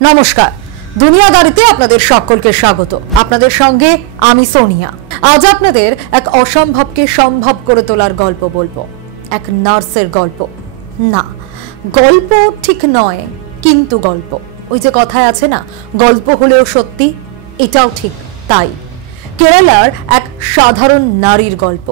নমস্কার, দুনিয়াদারিতে আপনাদের সকলকে স্বাগত। আপনাদের সঙ্গে আমি সোনিয়া। আজ আপনাদের এক অসম্ভবকে সম্ভব করে তোলার গল্প বলবো। এক নার্সের গল্প। না, গল্প ঠিক নয়, কিন্তু গল্প। ওই যে কথায় আছে না, গল্প হলেও সত্যি, এটাও ঠিক তাই। কেরালার এক সাধারণ নারীর গল্প।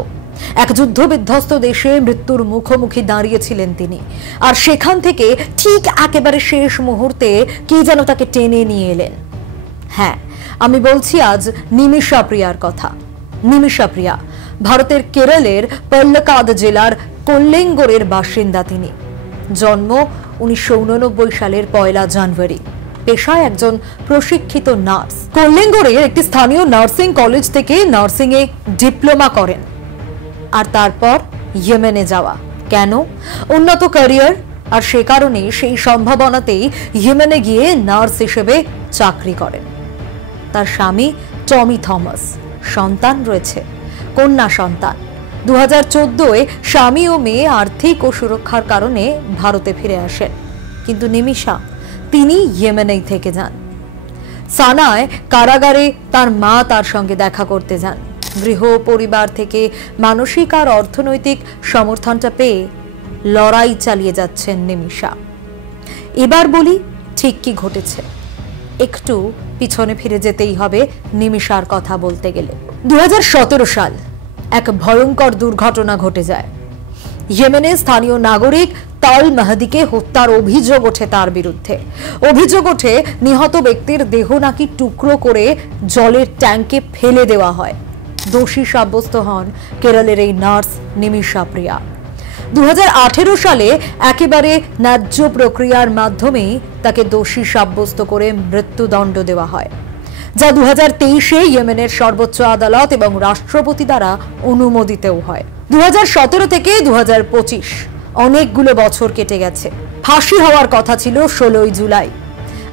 এক যুদ্ধবিধ্বস্ত দেশে মৃত্যুর মুখোমুখি দাঁড়িয়েছিলেন তিনি, আর সেখান থেকে ঠিক একেবারে শেষ মুহূর্তে কে যেন তাকে টেনে নিয়ে এলেন। হ্যাঁ, আমি বলছি আজ নিমিষা প্রিয়ার কথা। নিমিষা প্রিয়া ভারতের কেরলের পল্লকাদ জেলার কোল্লেঙ্গোরের বাসিন্দা তিনি। জন্ম 1989 সালের 1 জানুয়ারি। পেশায় একজন প্রশিক্ষিত নার্স। কোল্লেঙ্গোরের একটি স্থানীয় নার্সিং কলেজ থেকে নার্সিং এ ডিপ্লোমা করেন, আর তারপর ইয়েমেনে যাওয়া। কেন? উন্নত ক্যারিয়ার, আর সে কারণে সেই সম্ভাবনাতেই ইয়েমেনে গিয়ে নার্স হিসেবে চাকরি করেন। তার স্বামী টমি থমাস। সন্তান রয়েছে, কন্যা সন্তান। 2014-এ স্বামী ও মেয়ে আর্থিক ও সুরক্ষার কারণে ভারতে ফিরে আসেন, কিন্তু নিমিষা তিনি ইয়েমেনেই থেকে যান। সানায় কারাগারে তার মা তার সঙ্গে দেখা করতে যান। গৃহ পরিবার থেকে মানসিক আর অর্থনৈতিক সমর্থনটা পেয়ে লড়াই চালিয়ে যাচ্ছেন নিমিষা। এবার বলি ঠিক কি ঘটেছে। একটু পিছনে ফিরে যেতেই হবে নিমিষার কথা বলতে গেলে। 2017 সাল এক ভয়ঙ্কর দুর্ঘটনা ঘটে যায়। ইয়েমেনের স্থানীয় নাগরিক তাল মাহদিকে হত্যার অভিযোগ ওঠে তার বিরুদ্ধে। অভিযোগ ওঠে নিহত ব্যক্তির দেহ নাকি টুকরো করে জলের ট্যাঙ্কে ফেলে দেওয়া হয়। দোষী সাব্যস্ত হন কেরলের এই নার্স নিমিষা প্রিয়া। 2018 সালে একেবারে ন্যায্য প্রক্রিয়ার মাধ্যমেই তাকে দোষী সাব্যস্ত করে মৃত্যুদণ্ড দেওয়া হয়, যা 2023-এ ইয়েমেনের সর্বোচ্চ আদালত এবং রাষ্ট্রপতি দ্বারা অনুমোদিতও হয়। 2017 থেকে 2025 অনেকগুলো বছর কেটে গেছে। ফাঁসি হওয়ার কথা ছিল 16 জুলাই,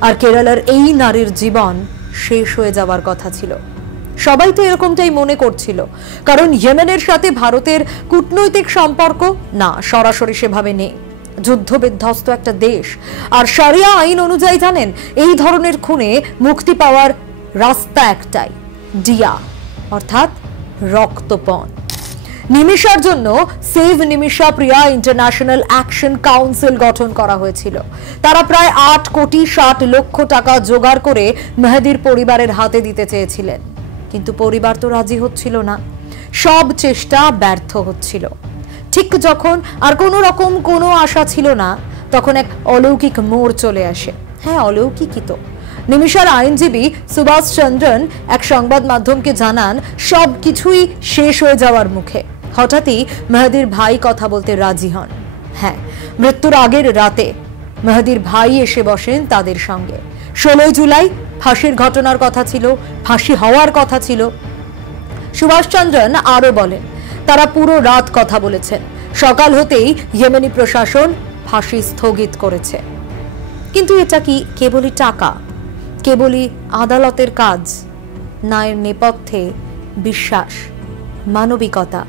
আর কেরালার এই নারীর জীবন শেষ হয়ে যাওয়ার কথা ছিল। সবাই তো এরকমটাই মনে করছিল, কারণ ইয়েমেনের সাথে ভারতের কূটনৈতিক সম্পর্ক না সরাসরি সেভাবে নেই। যুদ্ধ বিধ্বস্ত একটা দেশ, আর শরিয়া আইন অনুযায়ী জানেন এই ধরনের খুনে মুক্তি পাওয়ার রাস্তা একটাই, ডিয়া অর্থাৎ রক্তপণ। নিমিষার জন্য সেভ নিমিষা প্রিয়া ইন্টারন্যাশনাল অ্যাকশন কাউন্সিল গঠন করা হয়েছিল। তারা প্রায় 8 কোটি 60 লক্ষ টাকা জোগাড় করে মেহেদির পরিবারের হাতে দিতে চেয়েছিলেন, কিন্তু পরিবার তো রাজি হচ্ছিল না। সব চেষ্টা ব্যর্থ হচ্ছিল। ঠিক যখন আর কোনো রকম কোনো আশা ছিল না, তখন এক অলৌকিক মোড় চলে আসে। হ্যাঁ, অলৌকিকই তো। নিমিষার আইনজীবী সুভাষ চন্দ্রন এক সংবাদ মাধ্যমকে জানান সব কিছুই শেষ হয়ে যাওয়ার মুখে। হঠাৎই মেহেদির ভাই কথা বলতে রাজি হন। হ্যাঁ, মৃত্যুর আগের রাতে মেহেদির ভাই এসে বসেন তাদের সঙ্গে। 16 জুলাই ফাঁসির ঘটনার কথা ছিল, ফাঁসি হওয়ার কথা ছিল। সুভাষচন্দ্রন আরো বলেন, তারা পুরো রাত কথা বলেছেন। সকাল হতেই ইয়েমেনি প্রশাসন ফাঁসি স্থগিত করেছে। কিন্তু এটা কি কেবলই টাকা, কেবলই আদালতের কাজ? না, এর নেপথ্যে বিশ্বাস, মানবিকতা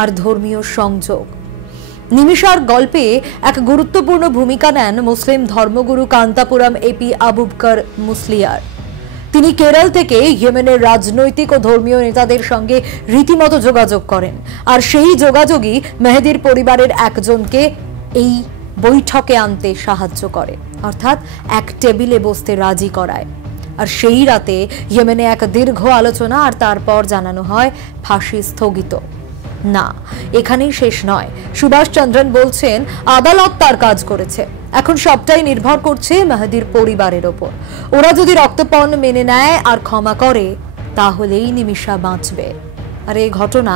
আর ধর্মীয় সংযোগ। নিমিষার গল্পে এক গুরুত্বপূর্ণ ভূমিকা নেন মুসলিম ধর্মগুরু কান্তাপুরাম এপি আবুবকর মুসলিয়ার। তিনি কেরল থেকে ইয়েমেনের রাজনৈতিক ও ধর্মীয় নেতাদের সঙ্গে রীতিমতো যোগাযোগ করেন, আর সেই যোগাযোগই মেহেদির পরিবারের একজনকে এই বৈঠকে আনতে সাহায্য করে, অর্থাৎ এক টেবিলে বসতে রাজি করায়। আর সেই রাতে ইয়েমেনে এক দীর্ঘ আলোচনা, আর তারপর জানানো হয় ফাঁসি স্থগিত। না, এখানেই শেষ নয়। সুভাষচন্দ্রন বলছেন আদালত তার কাজ করেছে, এখন সবটাই নির্ভর করছে মেহেদির পরিবারের ওপর। ওরা যদি রক্তপণ মেনে নেয় আর ক্ষমা করে, তাহলেই নিমিষা বাঁচবে। আর এই ঘটনা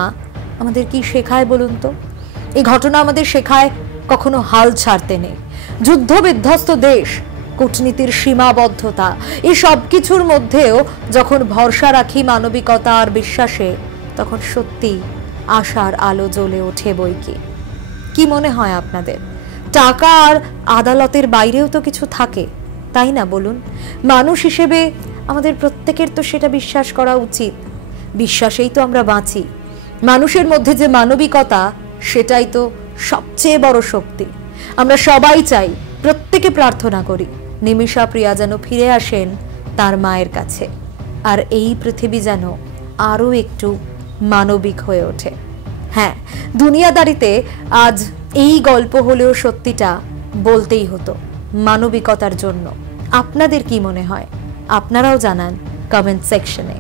আমাদের কি শেখায় বলুন তো? এই ঘটনা আমাদের শেখায় কখনো হাল ছাড়তে নেই। যুদ্ধ বিধ্বস্ত দেশ, কূটনীতির সীমাবদ্ধতা, এই সব কিছুর মধ্যেও যখন ভরসা রাখি মানবিকতা আর বিশ্বাসে, তখন সত্যি আশার আলো জ্বলে ওঠে বইকি। কি মনে হয় আপনাদের? টাকা আর আদালতের বাইরেও তো কিছু থাকে, তাই না বলুন? মানুষ হিসেবে আমাদের প্রত্যেকের তো সেটা বিশ্বাস করা উচিত। বিশ্বাসেই তো আমরা বাঁচি। মানুষের মধ্যে যে মানবিকতা, সেটাই তো সবচেয়ে বড় শক্তি। আমরা সবাই চাই, প্রত্যেকে প্রার্থনা করি নিমিষা প্রিয়া যেন ফিরে আসেন তার মায়ের কাছে, আর এই পৃথিবী যেন আরও একটু মানবিক হয়ে ওঠে। হ্যাঁ, দুনিয়াদারিতে আজ এই গল্প হলেও সত্যিটা বলতেই হতো মানবিকতার জন্য। আপনাদের কি মনে হয়? আপনারাও জানান কমেন্ট সেকশনে।